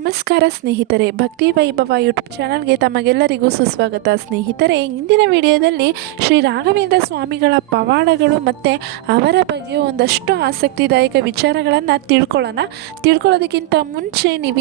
ನಮಸ್ಕಾರ ಸ್ನೇಹಿತರೆ, ಭಕ್ತಿ ವೈಭವ ಯೂಟ್ಯೂಬ್ ಚಾನಲ್ಗೆ ತಮಗೆಲ್ಲರಿಗೂ ಸುಸ್ವಾಗತ. ಸ್ನೇಹಿತರೆ, ಇಂದಿನ ವಿಡಿಯೋದಲ್ಲಿ ಶ್ರೀ ರಾಘವೇಂದ್ರ ಸ್ವಾಮಿಗಳ ಪವಾಡಗಳು ಮತ್ತು ಅವರ ಬಗ್ಗೆ ಒಂದಷ್ಟು ಆಸಕ್ತಿದಾಯಕ ವಿಚಾರಗಳನ್ನು ತಿಳ್ಕೊಳ್ಳೋಣ. ತಿಳ್ಕೊಳ್ಳೋದಕ್ಕಿಂತ ಮುಂಚೆ ನೀವು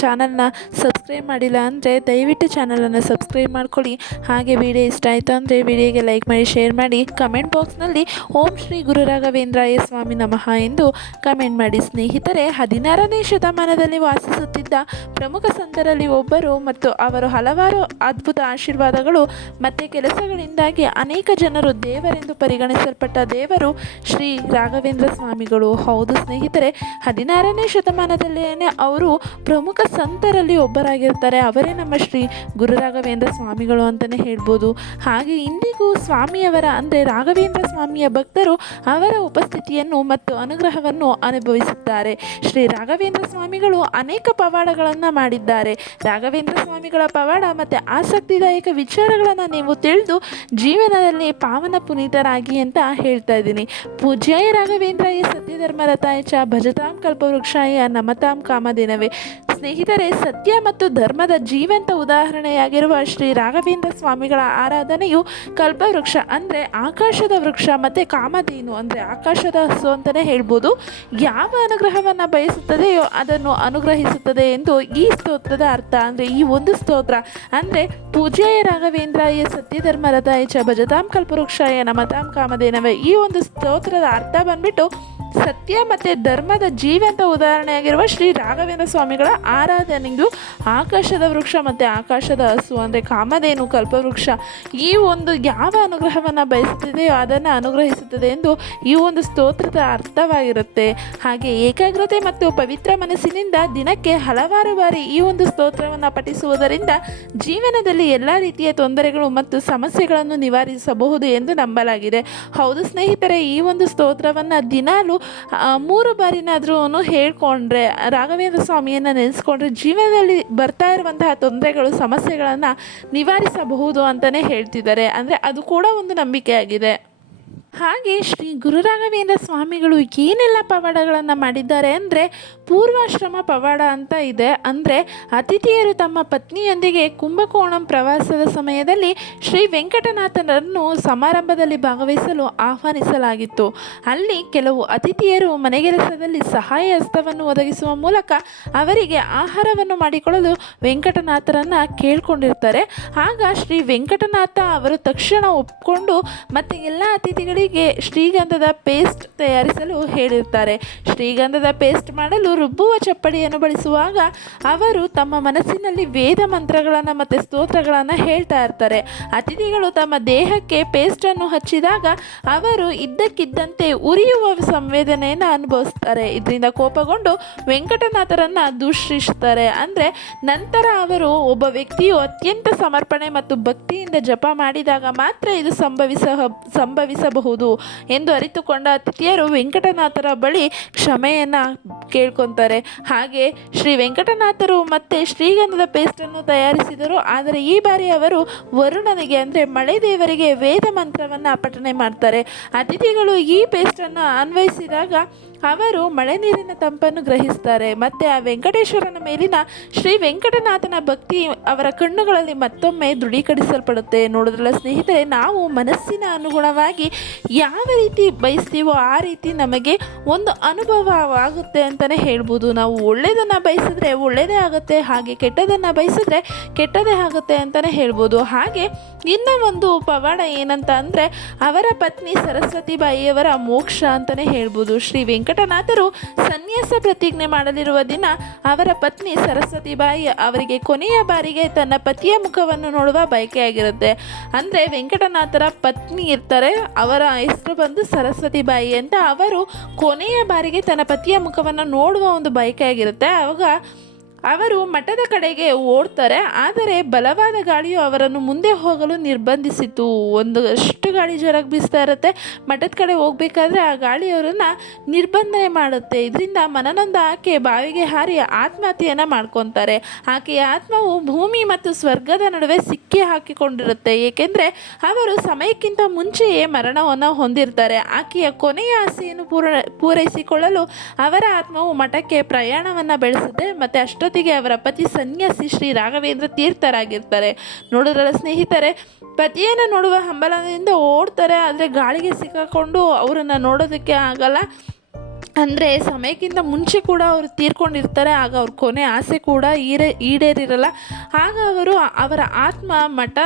ಚಾನಲ್ನ ಸಬ್ಸ್ಕ್ರೈಬ್ ಮಾಡಿಲ್ಲ ಅಂದರೆ ದಯವಿಟ್ಟು ಚಾನಲನ್ನು ಸಬ್ಸ್ಕ್ರೈಬ್ ಮಾಡ್ಕೊಳ್ಳಿ. ಹಾಗೆ ವಿಡಿಯೋ ಇಷ್ಟ ಆಯಿತು ಅಂದರೆ ವಿಡಿಯೋಗೆ ಲೈಕ್ ಮಾಡಿ, ಶೇರ್ ಮಾಡಿ. ಕಮೆಂಟ್ ಬಾಕ್ಸ್ನಲ್ಲಿ ಓಂ ಶ್ರೀ ಗುರು ರಾಘವೇಂದ್ರಾಯ ಸ್ವಾಮಿ ನಮಃ ಎಂದು ಕಮೆಂಟ್ ಮಾಡಿ. ಸ್ನೇಹಿತರೆ, ಹದಿನಾರನೇ ಶತಮಾನದಲ್ಲಿ ವಾಸಿಸುತ್ತಿದ್ದ ಪ್ರಮುಖ ಸಂತರಲ್ಲಿ ಒಬ್ಬರು ಮತ್ತು ಅವರು ಹಲವಾರು ಅದ್ಭುತ ಆಶೀರ್ವಾದಗಳು ಮತ್ತು ಕೆಲಸಗಳಿಂದಾಗಿ ಅನೇಕ ಜನರು ದೇವರೆಂದು ಪರಿಗಣಿಸಲ್ಪಟ್ಟ ದೇವರು ಶ್ರೀ ರಾಘವೇಂದ್ರ ಸ್ವಾಮಿಗಳು. ಹೌದು ಸ್ನೇಹಿತರೆ, ಹದಿನಾರನೇ ಶತಮಾನದಲ್ಲೇ ಅವರು ಪ್ರಮುಖ ಸಂತರಲ್ಲಿ ಒಬ್ಬರಾಗಿರ್ತಾರೆ. ಅವರೇ ನಮ್ಮ ಶ್ರೀ ಗುರು ರಾಘವೇಂದ್ರ ಸ್ವಾಮಿಗಳು ಅಂತಲೇ ಹೇಳ್ಬೋದು. ಹಾಗೆ ಇಂದಿಗೂ ಸ್ವಾಮಿಯವರ, ಅಂದರೆ ರಾಘವೇಂದ್ರ ಸ್ವಾಮಿಯ ಭಕ್ತರು ಅವರ ಉಪಸ್ಥಿತಿಯನ್ನು ಮತ್ತು ಅನುಗ್ರಹವನ್ನು ಅನುಭವಿಸುತ್ತಾರೆ. ಶ್ರೀ ರಾಘವೇಂದ್ರ ಸ್ವಾಮಿಗಳು ಅನೇಕ ಪವಾಡಗಳನ್ನು ಮಾಡಿದ್ದಾರೆ. ರಾಘವೇಂದ್ರ ಸ್ವಾಮಿಗಳ ಪವಾಡ ಮತ್ತು ಆಸಕ್ತಿದಾಯಕ ವಿಚಾರಗಳನ್ನು ನೀವು ತಿಳಿದು ಜೀವನದಲ್ಲಿ ಪಾವನ ಪುನೀತರಾಗಿ ಅಂತ ಹೇಳ್ತಾ ಇದ್ದೀನಿ. ಪೂಜ್ಯಾಯ ರಾಘವೇಂದ್ರ ಸತ್ಯಧರ್ಮರತಾಯ ಚ ಭಜತಾಂ ಕಲ್ಪವೃಕ್ಷಾಯ ನಮತಾಂ ಕಾಮಧೇನವೇ. ಸ್ನೇಹಿತರೆ, ಸತ್ಯ ಮತ್ತು ಧರ್ಮದ ಜೀವಂತ ಉದಾಹರಣೆಯಾಗಿರುವ ಶ್ರೀ ರಾಘವೇಂದ್ರ ಸ್ವಾಮಿಗಳ ಆರಾಧನೆಯು ಕಲ್ಪವೃಕ್ಷ ಅಂದರೆ ಆಕಾಶದ ವೃಕ್ಷ ಮತ್ತು ಕಾಮಧೇನು ಅಂದರೆ ಆಕಾಶದ ಹಸು ಅಂತಲೇ ಹೇಳ್ಬೋದು. ಯಾವ ಅನುಗ್ರಹವನ್ನು ಬಯಸುತ್ತದೆಯೋ ಅದನ್ನು ಅನುಗ್ರಹಿಸುತ್ತದೆ ಎಂದು ಈ ಸ್ತೋತ್ರದ ಅರ್ಥ ಅಂದರೆ ಈ ಒಂದು ಸ್ತೋತ್ರ ಅಂದರೆ ಪೂಜ್ಯಾಯ ರಾಘವೇಂದ್ರಾಯ ಸತ್ಯಧರ್ಮರತಾಯ ಚ ಭಜತಾಂ ಕಲ್ಪವೃಕ್ಷಾಯ ನಮತಾಂ ಕಾಮಧೇನವೇ ಈ ಒಂದು ಸ್ತೋತ್ರದ ಅರ್ಥ ಬಂದ್ಬಿಟ್ಟು ಸತ್ಯ ಮತ್ತು ಧರ್ಮದ ಜೀವಂತ ಉದಾಹರಣೆಯಾಗಿರುವ ಶ್ರೀ ರಾಘವೇಂದ್ರ ಸ್ವಾಮಿಗಳ ಆರಾಧನೆಗೂ ಆಕಾಶದ ವೃಕ್ಷ ಮತ್ತು ಆಕಾಶದ ಹಸು, ಅಂದರೆ ಕಾಮಧೇನು ಕಲ್ಪವೃಕ್ಷ. ಈ ಒಂದು ಯಾವ ಅನುಗ್ರಹವನ್ನು ಬಯಸುತ್ತಿದೆಯೋ ಅದನ್ನು ಅನುಗ್ರಹಿಸುತ್ತದೆ ಎಂದು ಈ ಒಂದು ಸ್ತೋತ್ರದ ಅರ್ಥವಾಗಿರುತ್ತೆ. ಹಾಗೆ ಏಕಾಗ್ರತೆ ಮತ್ತು ಪವಿತ್ರ ಮನಸ್ಸಿನಿಂದ ದಿನಕ್ಕೆ ಹಲವಾರು ಬಾರಿ ಈ ಒಂದು ಸ್ತೋತ್ರವನ್ನು ಪಠಿಸುವುದರಿಂದ ಜೀವನದಲ್ಲಿ ಎಲ್ಲ ರೀತಿಯ ತೊಂದರೆಗಳು ಮತ್ತು ಸಮಸ್ಯೆಗಳನ್ನು ನಿವಾರಿಸಬಹುದು ಎಂದು ನಂಬಲಾಗಿದೆ. ಹೌದು ಸ್ನೇಹಿತರೆ, ಈ ಒಂದು ಸ್ತೋತ್ರವನ್ನು ದಿನಾಲು ಮೂರು ಬಾರಿನಾದ್ರೂ ಹೇಳ್ಕೊಂಡ್ರೆ, ರಾಘವೇಂದ್ರ ಸ್ವಾಮಿಯನ್ನು ನೆನೆಸ್ಕೊಂಡ್ರೆ ಜೀವನದಲ್ಲಿ ಬರ್ತಾ ಇರುವಂತಹ ತೊಂದರೆಗಳು, ಸಮಸ್ಯೆಗಳನ್ನು ನಿವಾರಿಸಬಹುದು ಅಂತಲೇ ಹೇಳ್ತಿದ್ದಾರೆ. ಅಂದರೆ ಅದು ಕೂಡ ಒಂದು ನಂಬಿಕೆಯಾಗಿದೆ. ಹಾಗೆ ಶ್ರೀ ಗುರು ರಾಘವೇಂದ್ರ ಸ್ವಾಮಿಗಳು ಏನೆಲ್ಲ ಪವಾಡಗಳನ್ನು ಮಾಡಿದ್ದಾರೆ ಅಂದರೆ ಪೂರ್ವಾಶ್ರಮ ಪವಾಡ ಅಂತ ಇದೆ. ಅಂದರೆ ಅತಿಥಿಯರು ತಮ್ಮ ಪತ್ನಿಯೊಂದಿಗೆ ಕುಂಭಕೋಣಂ ಪ್ರವಾಸದ ಸಮಯದಲ್ಲಿ ಶ್ರೀ ವೆಂಕಟನಾಥನನ್ನು ಸಮಾರಂಭದಲ್ಲಿ ಭಾಗವಹಿಸಲು ಆಹ್ವಾನಿಸಲಾಗಿತ್ತು. ಅಲ್ಲಿ ಕೆಲವು ಅತಿಥಿಯರು ಮನೆಗೆಲಸದಲ್ಲಿ ಸಹಾಯ ಹಸ್ತವನ್ನು ಒದಗಿಸುವ ಮೂಲಕ ಅವರಿಗೆ ಆಹಾರವನ್ನು ಮಾಡಿಕೊಳ್ಳಲು ವೆಂಕಟನಾಥರನ್ನು ಕೇಳಿಕೊಂಡಿರ್ತಾರೆ. ಆಗ ಶ್ರೀ ವೆಂಕಟನಾಥ ಅವರು ತಕ್ಷಣ ಒಪ್ಪಿಕೊಂಡು ಮತ್ತು ಎಲ್ಲ ಅತಿಥಿಗಳಿಗೆ ಶ್ರೀಗಂಧದ ಪೇಸ್ಟ್ ತಯಾರಿಸಲು ಹೇಳಿರ್ತಾರೆ. ಶ್ರೀಗಂಧದ ಪೇಸ್ಟ್ ಮಾಡಲು ರುಬ್ಬುವ ಚಪ್ಪಡಿಯನ್ನು ಬಳಸುವಾಗ ಅವರು ತಮ್ಮ ಮನಸ್ಸಿನಲ್ಲಿ ವೇದ ಮಂತ್ರಗಳನ್ನು ಮತ್ತು ಸ್ತೋತ್ರಗಳನ್ನು ಹೇಳ್ತಾ ಇರ್ತಾರೆ. ಅತಿಥಿಗಳು ತಮ್ಮ ದೇಹಕ್ಕೆ ಪೇಸ್ಟನ್ನು ಹಚ್ಚಿದಾಗ ಅವರು ಇದ್ದಕ್ಕಿದ್ದಂತೆ ಉರಿಯುವ ಸಂವೇದನೆಯನ್ನು ಅನುಭವಿಸ್ತಾರೆ. ಇದರಿಂದ ಕೋಪಗೊಂಡು ವೆಂಕಟನಾಥರನ್ನು ದೂಷಿಸ್ತಾರೆ. ಅಂದರೆ ನಂತರ ಅವರು ಒಬ್ಬ ವ್ಯಕ್ತಿಯು ಅತ್ಯಂತ ಸಮರ್ಪಣೆ ಮತ್ತು ಭಕ್ತಿಯಿಂದ ಜಪ ಮಾಡಿದಾಗ ಮಾತ್ರ ಇದು ಸಂಭವಿಸ ಸಂಭವಿಸಬಹುದು ಎಂದು ಅರಿತುಕೊಂಡ ಅತಿಥಿಯರು ವೆಂಕಟನಾಥರ ಬಳಿ ಕ್ಷಮೆಯನ್ನು ಕೇಳ್ಕೊತಾರೆ ಹಾಗೆ ಶ್ರೀ ವೆಂಕಟನಾಥರು ಮತ್ತೆ ಶ್ರೀಗಂಧದ ಪೇಸ್ಟನ್ನು ತಯಾರಿಸಿದರು. ಆದರೆ ಈ ಬಾರಿ ಅವರು ವರುಣನಿಗೆ ಅಂದರೆ ಮಳೆ ದೇವರಿಗೆ ವೇದ ಮಂತ್ರವನ್ನು ಪಠನೆ ಮಾಡ್ತಾರೆ. ಅತಿಥಿಗಳು ಈ ಪೇಸ್ಟನ್ನು ಅನ್ವಯಿಸಿದಾಗ ಅವರು ಮಳೆ ನೀರಿನ ತಂಪನ್ನು ಗ್ರಹಿಸ್ತಾರೆ. ಮತ್ತು ಆ ವೆಂಕಟೇಶ್ವರನ ಮೇಲಿನ ಶ್ರೀ ವೆಂಕಟನಾಥನ ಭಕ್ತಿ ಅವರ ಕಣ್ಣುಗಳಲ್ಲಿ ಮತ್ತೊಮ್ಮೆ ದೃಢೀಕರಿಸಲ್ಪಡುತ್ತೆ. ನೋಡಿದ್ರಲ್ಲ ಸ್ನೇಹಿತರೆ, ನಾವು ಮನಸ್ಸಿನ ಅನುಗುಣವಾಗಿ ಯಾವ ರೀತಿ ಬಯಸ್ತೀವೋ ಆ ರೀತಿ ನಮಗೆ ಒಂದು ಅನುಭವವಾಗುತ್ತೆ ಅಂತಲೇ ಹೇಳ್ಬೋದು, ನಾವು ಒಳ್ಳೆಯದನ್ನು ಬಯಸಿದ್ರೆ ಒಳ್ಳೆಯದೇ ಆಗುತ್ತೆ, ಹಾಗೆ ಕೆಟ್ಟದನ್ನು ಬಯಸಿದ್ರೆ ಕೆಟ್ಟದೇ ಆಗುತ್ತೆ ಅಂತಲೇ ಹೇಳ್ಬೋದು. ಹಾಗೆ ಇನ್ನೂ ಒಂದು ಪವಾಡ ಏನಂತ ಅಂದರೆ ಅವರ ಪತ್ನಿ ಸರಸ್ವತಿ ಬಾಯಿಯವರ ಮೋಕ್ಷ ಅಂತಲೇ ಹೇಳ್ಬೋದು. ಶ್ರೀ ವೆಂಕಟನಾಥರು ಸನ್ಯಾಸ ಪ್ರತಿಜ್ಞೆ ಮಾಡಲಿರುವ ದಿನ ಅವರ ಪತ್ನಿ ಸರಸ್ವತಿ ಬಾಯಿ ಅವರಿಗೆ ಕೊನೆಯ ಬಾರಿಗೆ ತನ್ನ ಪತಿಯ ಮುಖವನ್ನು ನೋಡುವ ಬಯಕೆಯಾಗಿರುತ್ತೆ. ಅಂದರೆ ವೆಂಕಟನಾಥರ ಪತ್ನಿ ಇರ್ತಾರೆ, ಅವರ ಹೆಸರು ಬಂದು ಸರಸ್ವತಿ ಬಾಯಿ ಅಂತ ಅವರು ಕೊನೆಯ ಬಾರಿಗೆ ತನ್ನ ಪತಿಯ ಮುಖವನ್ನು ನೋಡುವ ಒಂದು ಬೈಕ್ ಆಗಿರುತ್ತೆ. ಆವಾಗ ಅವರು ಮಠದ ಕಡೆಗೆ ಓಡ್ತಾರೆ, ಆದರೆ ಬಲವಾದ ಗಾಳಿಯು ಅವರನ್ನು ಮುಂದೆ ಹೋಗಲು ನಿರ್ಬಂಧಿಸಿತು. ಒಂದಷ್ಟು ಗಾಳಿ ಜೋರಾಗಿ ಬೀಸ್ತಾ ಇರುತ್ತೆ. ಮಠದ ಕಡೆ ಹೋಗಬೇಕಾದ್ರೆ ಆ ಗಾಳಿ ಅವರನ್ನು ನಿರ್ಬಂಧನೆ ಮಾಡುತ್ತೆ. ಇದರಿಂದ ಮನನೊಂದ ಆಕೆ ಬಾವಿಗೆ ಹಾರಿ ಆತ್ಮಹತ್ಯೆಯನ್ನು ಮಾಡ್ಕೊತಾರೆ. ಆಕೆಯ ಆತ್ಮವು ಭೂಮಿ ಮತ್ತು ಸ್ವರ್ಗದ ನಡುವೆ ಸಿಕ್ಕಿ ಹಾಕಿಕೊಂಡಿರುತ್ತೆ. ಏಕೆಂದರೆ ಅವರು ಸಮಯಕ್ಕಿಂತ ಮುಂಚೆಯೇ ಮರಣವನ್ನು ಹೊಂದಿರ್ತಾರೆ. ಆಕೆಯ ಕೊನೆಯ ಆಸೆಯನ್ನು ಪೂರ, ಪೂರೈಸಿಕೊಳ್ಳಲು ಅವರ ಆತ್ಮವು ಮಠಕ್ಕೆ ಪ್ರಯಾಣವನ್ನು ಬೆಳೆಸುತ್ತೆ. ಮತ್ತು ಅಷ್ಟೊತ್ತಿಗೆ ಅಷ್ಟೊತ್ತಿಗೆ ಅವರ ಪತಿ ಸನ್ಯಾಸಿ ಶ್ರೀ ರಾಘವೇಂದ್ರ ತೀರ್ಥರಾಗಿರ್ತಾರೆ. ನೋಡಿದ್ರಲ್ಲ ಸ್ನೇಹಿತರೆ, ಪತಿಯನ್ನು ನೋಡುವ ಹಂಬಲದಿಂದ ಓಡ್ತಾರೆ, ಆದರೆ ಗಾಳಿಗೆ ಸಿಕ್ಕಾಕೊಂಡು ಅವರನ್ನು ನೋಡೋದಕ್ಕೆ ಆಗಲ್ಲ. ಅಂದರೆ ಸಮಯಕ್ಕಿಂತ ಮುಂಚೆ ಕೂಡ ಅವರು ತೀರ್ಕೊಂಡಿರ್ತಾರೆ, ಆಗ ಅವ್ರ ಕೊನೆ ಆಸೆ ಕೂಡ ಈರೇ ಈಡೇರಿರಲ್ಲ. ಆಗ ಅವರು ಅವರ ಆತ್ಮ ಮಠ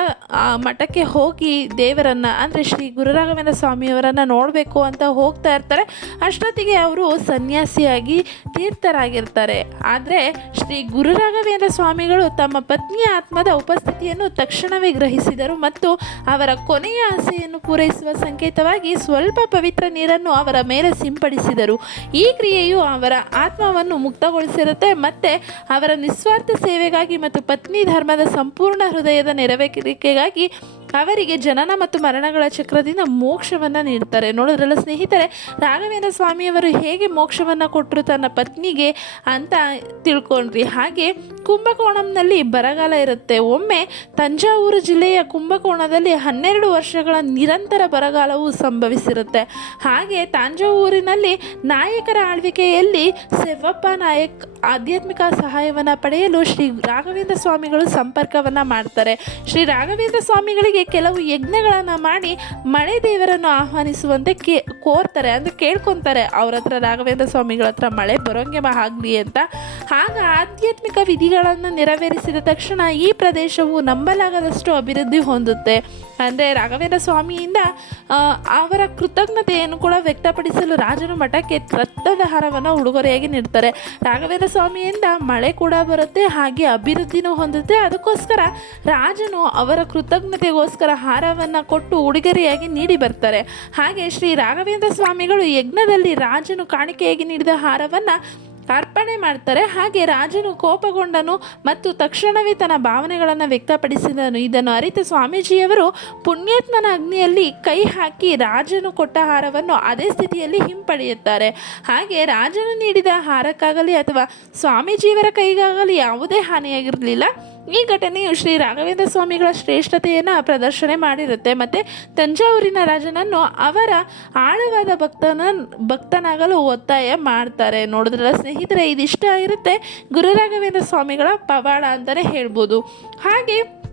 ಮಠಕ್ಕೆ ಹೋಗಿ ದೇವರನ್ನು, ಅಂದರೆ ಶ್ರೀ ಗುರುರಾಘವೇಂದ್ರ ಸ್ವಾಮಿಯವರನ್ನು ನೋಡಬೇಕು ಅಂತ ಹೋಗ್ತಾ ಇರ್ತಾರೆ. ಅಷ್ಟೊತ್ತಿಗೆ ಅವರು ಸನ್ಯಾಸಿಯಾಗಿ ತೀರ್ಥರಾಗಿರ್ತಾರೆ. ಆದರೆ ಶ್ರೀ ಗುರುರಾಘವೇಂದ್ರ ಸ್ವಾಮಿಗಳು ತಮ್ಮ ಪತ್ನಿಯ ಆತ್ಮದ ಉಪಸ್ಥಿತಿಯನ್ನು ತಕ್ಷಣವೇ ಗ್ರಹಿಸಿದರು ಮತ್ತು ಅವರ ಕೊನೆಯ ಆಸೆಯನ್ನು ಪೂರೈಸುವ ಸಂಕೇತವಾಗಿ ಸ್ವಲ್ಪ ಪವಿತ್ರ ನೀರನ್ನು ಅವರ ಮೇಲೆ ಸಿಂಪಡಿಸಿದರು. ಈ ಕ್ರಿಯೆಯು ಅವರ ಆತ್ಮವನ್ನು ಮುಕ್ತಗೊಳಿಸಿರುತ್ತೆ. ಮತ್ತು ಅವರ ನಿಸ್ವಾರ್ಥ ಸೇವೆಗಾಗಿ ಮತ್ತು ಪತ್ನಿ ಧರ್ಮದ ಸಂಪೂರ್ಣ ಹೃದಯದ ನೆರವೇರಿಕೆಗಾಗಿ ಅವರಿಗೆ ಜನನ ಮತ್ತು ಮರಣಗಳ ಚಕ್ರದಿಂದ ಮೋಕ್ಷವನ್ನು ನೀಡ್ತಾರೆ. ನೋಡೋದ್ರಲ್ಲ ಸ್ನೇಹಿತರೆ, ರಾಘವೇಂದ್ರ ಸ್ವಾಮಿಯವರು ಹೇಗೆ ಮೋಕ್ಷವನ್ನು ಕೊಟ್ಟರು ತನ್ನ ಪತ್ನಿಗೆ ಅಂತ ತಿಳ್ಕೊಂಡ್ರಿ. ಹಾಗೆ ಕುಂಭಕೋಣಂನಲ್ಲಿ ಬರಗಾಲ ಇರುತ್ತೆ. ಒಮ್ಮೆ ತಂಜಾವೂರು ಜಿಲ್ಲೆಯ ಕುಂಭಕೋಣದಲ್ಲಿ ಹನ್ನೆರಡು ವರ್ಷಗಳ ನಿರಂತರ ಬರಗಾಲವು ಸಂಭವಿಸಿರುತ್ತೆ. ಹಾಗೆ ತಾಂಜಾವೂರಿನಲ್ಲಿ ನಾಯಕರ ಆಳ್ವಿಕೆಯಲ್ಲಿ ಸೆವ್ವಪ್ಪ ನಾಯಕ್ ಆಧ್ಯಾತ್ಮಿಕ ಸಹಾಯವನ್ನು ಪಡೆಯಲು ಶ್ರೀ ರಾಘವೇಂದ್ರ ಸ್ವಾಮಿಗಳು ಸಂಪರ್ಕವನ್ನು ಮಾಡ್ತಾರೆ. ಶ್ರೀ ರಾಘವೇಂದ್ರ ಸ್ವಾಮಿಗಳಿಗೆ ಕೆಲವು ಯಜ್ಞಗಳನ್ನು ಮಾಡಿ ಮಳೆ ದೇವರನ್ನು ಆಹ್ವಾನಿಸುವಂತೆ ಕೇ, ಕೋರ್ತಾರೆ ಅಂದರೆ ಕೇಳ್ಕೊತಾರೆ. ಅವ್ರ ಹತ್ರ ರಾಘವೇಂದ್ರ ಸ್ವಾಮಿಗಳ ಹತ್ರ ಮಳೆ ಬರೋಂಗೆ ಆಗಲಿ ಅಂತ. ಆಗ ಆಧ್ಯಾತ್ಮಿಕ ವಿಧಿಗಳನ್ನು ನೆರವೇರಿಸಿದ ತಕ್ಷಣ ಈ ಪ್ರದೇಶವು ನಂಬಲಾಗದಷ್ಟು ಅಭಿವೃದ್ಧಿ ಹೊಂದುತ್ತೆ. ಅಂದರೆ ರಾಘವೇಂದ್ರ ಸ್ವಾಮಿಯಿಂದ ಅವರ ಕೃತಜ್ಞತೆಯನ್ನು ಕೂಡ ವ್ಯಕ್ತಪಡಿಸಲು ರಾಜನ ಮಠಕ್ಕೆ ರತ್ನದ ಹಾರವನ್ನು ಉಡುಗೊರೆಯಾಗಿ ನೀಡ್ತಾರೆ ರಾಘವೇಂದ್ರ ಸ್ವಾಮಿಯಿಂದ ಮಳೆ ಕೂಡ ಬರುತ್ತೆ, ಹಾಗೆ ಅಭಿವೃದ್ಧಿನೂ ಹೊಂದುತ್ತೆ. ಅದಕ್ಕೋಸ್ಕರ ರಾಜನು ಅವರ ಕೃತಜ್ಞತೆಗೋಸ್ಕರ ಹಾರವನ್ನು ಕೊಟ್ಟು ಉಡುಗೊರೆಯಾಗಿ ನೀಡಿ ಬರ್ತಾರೆ. ಹಾಗೆ ಶ್ರೀ ರಾಘವೇಂದ್ರ ಸ್ವಾಮಿಗಳು ಯಜ್ಞದಲ್ಲಿ ರಾಜನು ಕಾಣಿಕೆಯಾಗಿ ನೀಡಿದ ಹಾರವನ್ನು ಅರ್ಪಣೆ ಮಾಡ್ತಾರೆ. ಹಾಗೆ ರಾಜನು ಕೋಪಗೊಂಡನು ಮತ್ತು ತಕ್ಷಣವೇ ತನ್ನ ಭಾವನೆಗಳನ್ನು ವ್ಯಕ್ತಪಡಿಸಿದನು. ಇದನ್ನು ಅರಿತ ಸ್ವಾಮೀಜಿಯವರು ಪುಣ್ಯಾತ್ಮನ ಅಗ್ನಿಯಲ್ಲಿ ಕೈ ಹಾಕಿ ರಾಜನು ಕೊಟ್ಟ ಹಾರವನ್ನು ಅದೇ ಸ್ಥಿತಿಯಲ್ಲಿ ಹಿಂಪಡೆಯುತ್ತಾರೆ. ಹಾಗೆ ರಾಜನು ನೀಡಿದ ಹಾರಕ್ಕಾಗಲಿ ಅಥವಾ ಸ್ವಾಮೀಜಿಯವರ ಕೈಗಾಗಲಿ ಯಾವುದೇ ಹಾನಿಯಾಗಿರಲಿಲ್ಲ. ಈ ಘಟನೆಯು ಶ್ರೀ ರಾಘವೇಂದ್ರ ಸ್ವಾಮಿಗಳ ಶ್ರೇಷ್ಠತೆಯನ್ನು ಪ್ರದರ್ಶನ ಮಾಡಿರುತ್ತೆ. ಮತ್ತು ತಂಜಾವೂರಿನ ರಾಜನನ್ನು ಅವರ ಆಳವಾದ ಭಕ್ತನ, ಭಕ್ತನಾಗಲು ಒತ್ತಾಯ ಮಾಡ್ತಾರೆ. ನೋಡಿದ್ರಲ್ಲ ಸ್ನೇಹಿತರೆ, ಇದಿಷ್ಟ ಇರುತ್ತೆ ಗುರು ರಾಘವೇಂದ್ರ ಸ್ವಾಮಿಗಳ ಪವಾಡ ಅಂತಲೇ ಹೇಳ್ಬೋದು. ಹಾಗೆ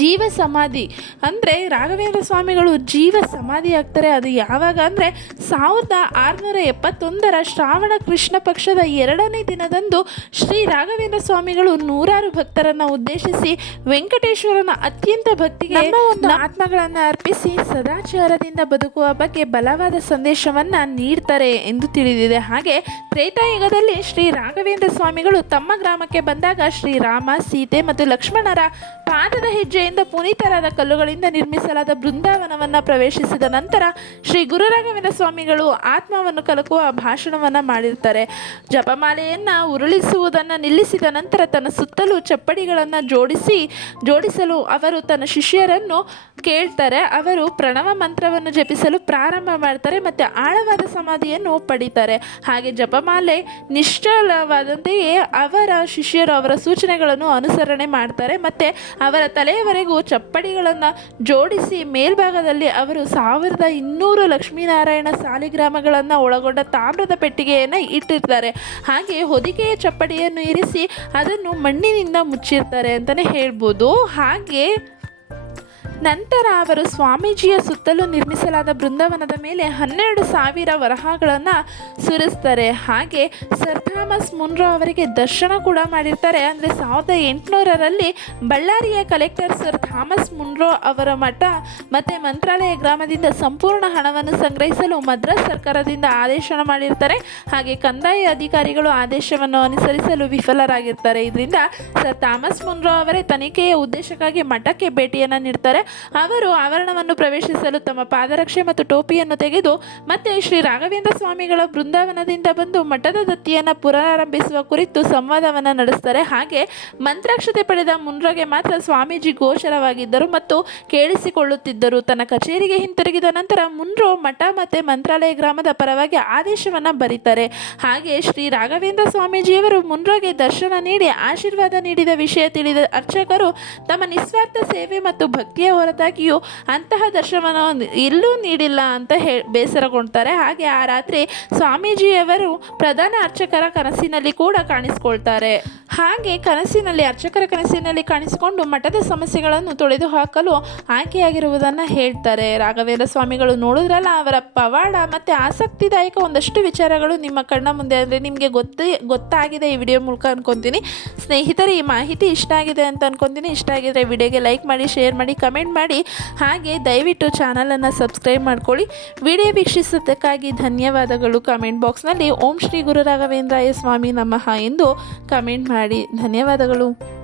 ಜೀವ ಸಮಾಧಿ. ಅಂದರೆ ರಾಘವೇಂದ್ರ ಸ್ವಾಮಿಗಳು ಜೀವ ಸಮಾಧಿ ಆಗ್ತಾರೆ. ಅದು ಯಾವಾಗ ಅಂದರೆ ಸಾವಿರದ ಆರುನೂರ ಎಪ್ಪತ್ತೊಂದರ ಶ್ರಾವಣ ಕೃಷ್ಣ ಪಕ್ಷದ ಎರಡನೇ ದಿನದಂದು ಶ್ರೀ ರಾಘವೇಂದ್ರ ಸ್ವಾಮಿಗಳು ನೂರಾರು ಭಕ್ತರನ್ನು ಉದ್ದೇಶಿಸಿ ವೆಂಕಟೇಶ್ವರನ ಅತ್ಯಂತ ಭಕ್ತಿಗೆ ಒಂದು ಆತ್ಮಗಳನ್ನು ಅರ್ಪಿಸಿ ಸದಾಚಾರದಿಂದ ಬದುಕುವ ಬಗ್ಗೆ ಬಲವಾದ ಸಂದೇಶವನ್ನು ನೀಡ್ತಾರೆ ಎಂದು ತಿಳಿದಿದೆ. ಹಾಗೆ ತ್ರೇತಾಯುಗದಲ್ಲಿ ಶ್ರೀ ರಾಘವೇಂದ್ರ ಸ್ವಾಮಿಗಳು ತಮ್ಮ ಗ್ರಾಮಕ್ಕೆ ಬಂದಾಗ ಶ್ರೀರಾಮ ಸೀತೆ ಮತ್ತು ಲಕ್ಷ್ಮಣರ ಪಾದದ ಹೆಜ್ಜೆಯಿಂದ ಪುನೀತರಾದ ಕಲ್ಲುಗಳಿಂದ ನಿರ್ಮಿಸಲಾದ ಬೃಂದಾವನವನ್ನು ಪ್ರವೇಶಿಸಿದ ನಂತರ ಶ್ರೀ ಗುರುರಾಘವೇಂದ್ರ ಸ್ವಾಮಿಗಳು ಆತ್ಮವನ್ನು ಕಲಕುವ ಭಾಷಣವನ್ನು ಮಾಡಿರ್ತಾರೆ. ಜಪಮಾಲೆಯನ್ನು ಉರುಳಿಸುವುದನ್ನು ನಿಲ್ಲಿಸಿದ ನಂತರ ತನ್ನ ಸುತ್ತಲೂ ಚಪ್ಪಡಿಗಳನ್ನು ಜೋಡಿಸಿ, ಜೋಡಿಸಲು ಅವರು ತನ್ನ ಶಿಷ್ಯರನ್ನು ಕೇಳ್ತಾರೆ. ಅವರು ಪ್ರಣವ ಮಂತ್ರವನ್ನು ಜಪಿಸಲು ಪ್ರಾರಂಭ ಮಾಡ್ತಾರೆ ಮತ್ತು ಆಳವಾದ ಸಮಾಧಿಯನ್ನು ಪಡಿತಾರೆ. ಹಾಗೆ ಜಪಮಾಲೆ ನಿಶ್ಚಲವಾದಂತೆಯೇ ಅವರ ಶಿಷ್ಯರು ಅವರ ಸೂಚನೆಗಳನ್ನು ಅನುಸರಣೆ ಮಾಡ್ತಾರೆ. ಮತ್ತು ಅವರ ತಲೆಯವರೆಗೂ ಚಪ್ಪಡಿಗಳನ್ನು ಜೋಡಿಸಿ ಮೇಲ್ಭಾಗದಲ್ಲಿ ಅವರು ಸಾವಿರದ ಇನ್ನೂರು ಲಕ್ಷ್ಮೀನಾರಾಯಣ ಸಾಲಿಗ್ರಾಮಗಳನ್ನು ಒಳಗೊಂಡ ತಾಮ್ರದ ಪೆಟ್ಟಿಗೆಯನ್ನು ಇಟ್ಟಿರ್ತಾರೆ. ಹಾಗೆ ಹೊದಿಕೆಯ ಚಪ್ಪಡಿಯನ್ನು ಇರಿಸಿ ಅದನ್ನು ಮಣ್ಣಿನಿಂದ ಮುಚ್ಚಿರ್ತಾರೆ ಅಂತಲೇ ಹೇಳ್ಬೋದು. ಹಾಗೆ ನಂತರ ಅವರು ಸ್ವಾಮೀಜಿಯ ಸುತ್ತಲೂ ನಿರ್ಮಿಸಲಾದ ಬೃಂದಾವನದ ಮೇಲೆ ಹನ್ನೆರಡು ಸಾವಿರ ವರಹಗಳನ್ನು ಸುರಿಸ್ತಾರೆ. ಹಾಗೆ ಸರ್ ಥಾಮಸ್ ಮುನ್ರೋ ಅವರಿಗೆ ದರ್ಶನ ಕೂಡ ಮಾಡಿರ್ತಾರೆ. ಅಂದರೆ ಸಾವಿರದ ಎಂಟುನೂರರಲ್ಲಿ ಬಳ್ಳಾರಿಯ ಕಲೆಕ್ಟರ್ ಸರ್ ಥಾಮಸ್ ಮುನ್ರೋ ಅವರ ಮಠ ಮತ್ತು ಮಂತ್ರಾಲಯ ಗ್ರಾಮದಿಂದ ಸಂಪೂರ್ಣ ಹಣವನ್ನು ಸಂಗ್ರಹಿಸಲು ಮದ್ರಾಸ್ ಸರ್ಕಾರದಿಂದ ಆದೇಶ ಮಾಡಿರ್ತಾರೆ. ಹಾಗೆ ಕಂದಾಯ ಅಧಿಕಾರಿಗಳು ಆದೇಶವನ್ನು ಅನುಸರಿಸಲು ವಿಫಲರಾಗಿರ್ತಾರೆ. ಇದರಿಂದ ಸರ್ ಥಾಮಸ್ ಮುನ್ರೋ ಅವರೇ ತನಿಖೆಯ ಉದ್ದೇಶಕ್ಕಾಗಿ ಮಠಕ್ಕೆ ಭೇಟಿಯನ್ನು ನೀಡ್ತಾರೆ. ಅವರು ಆವರಣವನ್ನು ಪ್ರವೇಶಿಸಲು ತಮ್ಮ ಪಾದರಕ್ಷೆ ಮತ್ತು ಟೋಪಿಯನ್ನು ತೆಗೆದು ಮತ್ತೆ ಶ್ರೀ ರಾಘವೇಂದ್ರ ಸ್ವಾಮಿಗಳ ಬೃಂದಾವನದಿಂದ ಬಂದು ಮಠದ ದತ್ತಿಯನ್ನು ಪುನರಾರಂಭಿಸುವ ಕುರಿತು ಸಂವಾದವನ್ನು ನಡೆಸ್ತಾರೆ. ಹಾಗೆ ಮಂತ್ರಾಕ್ಷತೆ ಪಡೆದ ಮುನ್ರಗೆ ಮಾತ್ರ ಸ್ವಾಮೀಜಿ ಗೋಚರವಾಗಿದ್ದರು ಮತ್ತು ಕೇಳಿಸಿಕೊಳ್ಳುತ್ತಿದ್ದರು. ತನ್ನ ಕಚೇರಿಗೆ ಹಿಂತಿರುಗಿದ ನಂತರ ಮುನ್ರೋ ಮಠ ಮತ್ತು ಮಂತ್ರಾಲಯ ಗ್ರಾಮದ ಪರವಾಗಿ ಆದೇಶವನ್ನು ಬರೀತಾರೆ. ಹಾಗೆ ಶ್ರೀ ರಾಘವೇಂದ್ರ ಸ್ವಾಮೀಜಿಯವರು ಮುನ್ರೋಗೆ ದರ್ಶನ ನೀಡಿ ಆಶೀರ್ವಾದ ನೀಡಿದ ವಿಷಯ ತಿಳಿದ ಅರ್ಚಕರು ತಮ್ಮ ನಿಸ್ವಾರ್ಥ ಸೇವೆ ಮತ್ತು ಭಕ್ತಿಯ ಹೊರತಾಗಿಯೂ ಅಂತಹ ದರ್ಶನವನ್ನು ಎಲ್ಲೂ ನೀಡಿಲ್ಲ ಅಂತ ಹೇ ಬೇಸರಗೊಂಡ್ತಾರೆ ಹಾಗೆ ಆ ರಾತ್ರಿ ಸ್ವಾಮೀಜಿಯವರು ಪ್ರಧಾನ ಅರ್ಚಕರ ಕನಸಿನಲ್ಲಿ ಕೂಡ ಕಾಣಿಸ್ಕೊಳ್ತಾರೆ. ಹಾಗೆ ಕನಸಿನಲ್ಲಿ, ಅರ್ಚಕರ ಕನಸಿನಲ್ಲಿ ಕಾಣಿಸಿಕೊಂಡು ಮಠದ ಸಮಸ್ಯೆಗಳನ್ನು ತೊಳೆದು ಹಾಕಲು ಆಯ್ಕೆಯಾಗಿರುವುದನ್ನು ಹೇಳ್ತಾರೆ. ರಾಘವೇಂದ್ರ ಸ್ವಾಮಿಗಳು ನೋಡಿದ್ರಲ್ಲ, ಅವರ ಪವಾಡ ಮತ್ತು ಆಸಕ್ತಿದಾಯಕ ಒಂದಷ್ಟು ವಿಚಾರಗಳು ನಿಮ್ಮ ಕಣ್ಣ ಮುಂದೆ ಅಂದರೆ ನಿಮಗೆ ಗೊತ್ತೇ, ಗೊತ್ತಾಗಿದೆ ಈ ವಿಡಿಯೋ ಮೂಲಕ ಅನ್ಕೊತೀನಿ. ಸ್ನೇಹಿತರೆ, ಈ ಮಾಹಿತಿ ಇಷ್ಟ ಆಗಿದೆ ಅಂತ ಅಂದ್ಕೊತೀನಿ ಇಷ್ಟ ಆಗಿದ್ರೆ ವಿಡಿಯೋಗೆ ಲೈಕ್ ಮಾಡಿ, ಶೇರ್ ಮಾಡಿ ಕಮೆಂಟ್ ಮಾಡಿ. ಹಾಗೆ ದಯವಿಟ್ಟು ಚಾನಲನ್ನು ಸಬ್ಸ್ಕ್ರೈಬ್ ಮಾಡ್ಕೊಳ್ಳಿ. ವಿಡಿಯೋ ವೀಕ್ಷಿಸಿದ್ದಕ್ಕಾಗಿ ಧನ್ಯವಾದಗಳು. ಕಮೆಂಟ್ ಬಾಕ್ಸ್ನಲ್ಲಿ ಓಂ ಶ್ರೀ ಗುರು ರಾಘವೇಂದ್ರಾಯ ಸ್ವಾಮಿ ನಮಃ ಎಂದು ಕಮೆಂಟ್ ಮಾಡಿ. ಧನ್ಯವಾದಗಳು.